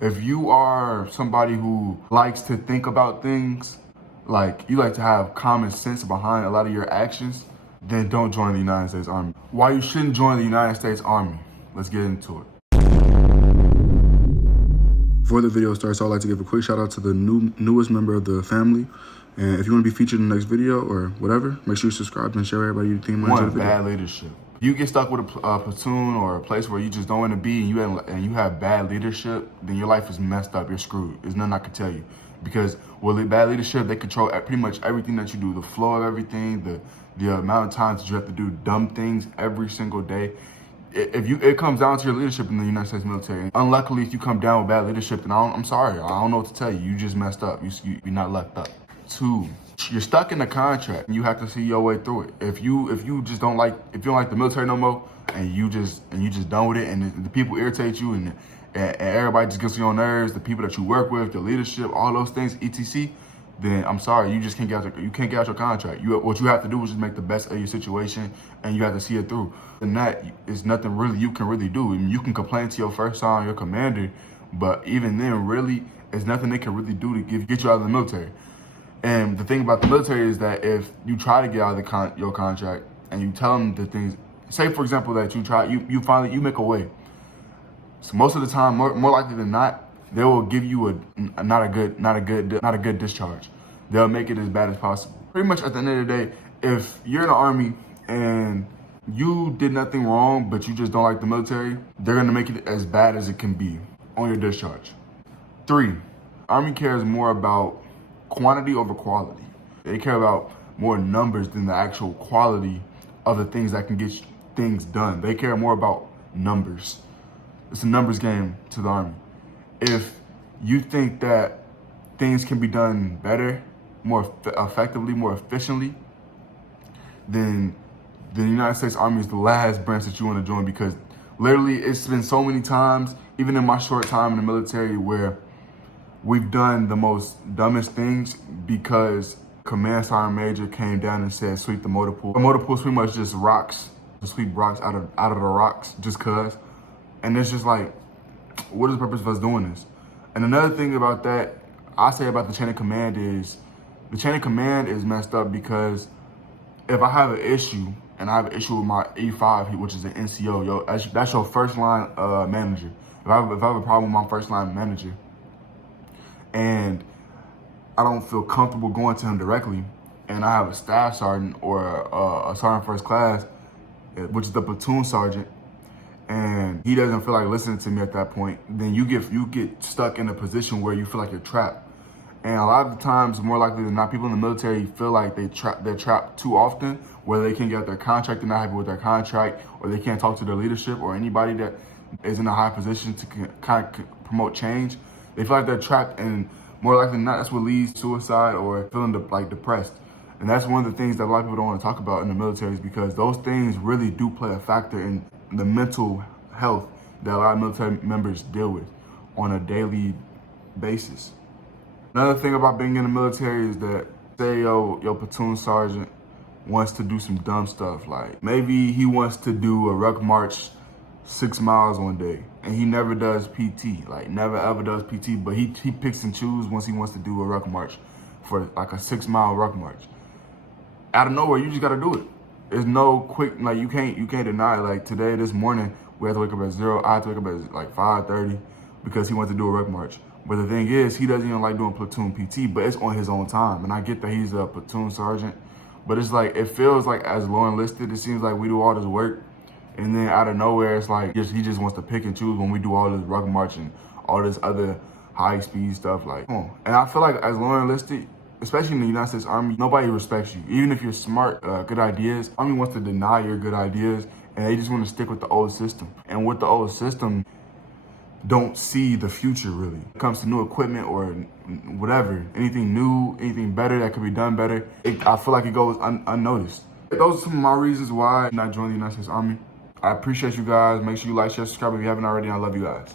If you are somebody who likes to think about things, like you like to have common sense behind a lot of your actions, then don't join the United States Army. Why you shouldn't join the United States Army? Let's get into it. Before the video starts, I'd like to give a quick shout out to the newest member of the family. And if you want to be featured in the next video or whatever, make sure you subscribe and share everybody you think might enjoy the video. Bad leadership. You get stuck with a platoon or a place where you just don't want to be and you have bad leadership, then your life is messed up. You're screwed. There's nothing I can tell you. Because with bad leadership, they control pretty much everything that you do, the flow of everything, the amount of times that you have to do dumb things every single day. It comes down to your leadership in the United States military. Unluckily, if you come down with bad leadership, then I'm sorry. I don't know what to tell you. You just messed up. You're not lucked up. 2, you're stuck in a contract and you have to see your way through it. If you don't like the military no more and you just done with it, and the people irritate you and everybody just gets on your nerves, the people that you work with, the leadership, all those things, etc., then I'm sorry, you just can't get out your contract. What you have to do is just make the best of your situation, and you have to see it through. And that is nothing really you can really do. I mean, you can complain to your first sergeant, your commander, but even then, really, there's nothing they can really do to get you out of the military. And the thing about the military is that if you try to get out of your contract and you tell them the things, say for example that you finally make a way. So most of the time, more likely than not, they will give you not a good discharge. They'll make it as bad as possible. Pretty much at the end of the day, if you're in the Army and you did nothing wrong, but you just don't like the military, they're gonna make it as bad as it can be on your discharge. 3, Army cares more about quantity over quality. They care about more numbers than the actual quality of the things that can get things done. They care more about numbers. It's a numbers game to the Army. If you think that things can be done better, more effectively, more efficiently, then the United States Army is the last branch that you want to join, because literally it's been so many times, even in my short time in the military, where we've done the most dumbest things because Command Sergeant Major came down and said, sweep the motor pool. The motor pool is pretty much just rocks, to sweep rocks out of the rocks just cause. And it's just like, what is the purpose of us doing this? And another thing about that, I say about the chain of command is, the chain of command is messed up, because if I have an issue, and I have an issue with my E5, which is an NCO, that's your first line manager. If I have a problem with my first line manager, and I don't feel comfortable going to him directly, and I have a staff sergeant or a sergeant first class, which is the platoon sergeant, and he doesn't feel like listening to me at that point, then you get stuck in a position where you feel like you're trapped. And a lot of the times, more likely than not, people in the military feel like they're trapped too often, where they can't get their contract, they're not happy with their contract, or they can't talk to their leadership or anybody that is in a high position to kind of promote change. They feel like they're trapped, and more likely than not, that's what leads to suicide or feeling like depressed. And that's one of the things that a lot of people don't want to talk about in the military, is because those things really do play a factor in the mental health that a lot of military members deal with on a daily basis. Another thing about being in the military is that, say your platoon sergeant wants to do some dumb stuff, like maybe he wants to do a ruck march 6 miles one day, and he never does PT, like never ever does PT, but he picks and chooses once he wants to do a ruck march for like a 6-mile ruck march. Out of nowhere, you just gotta do it. There's no quick, like you can't deny it. Like today, this morning, we had to wake up at I had to wake up at like 5:30 because he wanted to do a ruck march. But the thing is, he doesn't even like doing platoon PT, but it's on his own time. And I get that he's a platoon sergeant, but it's like, it feels like as low enlisted, it seems like we do all this work, and then out of nowhere, it's like he just wants to pick and choose when we do all this ruck march and all this other high speed stuff. Like, come on. And I feel like as low enlisted, especially in the United States Army, nobody respects you. Even if you're smart, good ideas, Army wants to deny your good ideas, and they just want to stick with the old system. And with the old system, don't see the future really. When it comes to new equipment or whatever, anything new, anything better that could be done better, I feel like it goes unnoticed. Those are some of my reasons why I'm not joining the United States Army. I appreciate you guys. Make sure you like, share, subscribe if you haven't already, and I love you guys.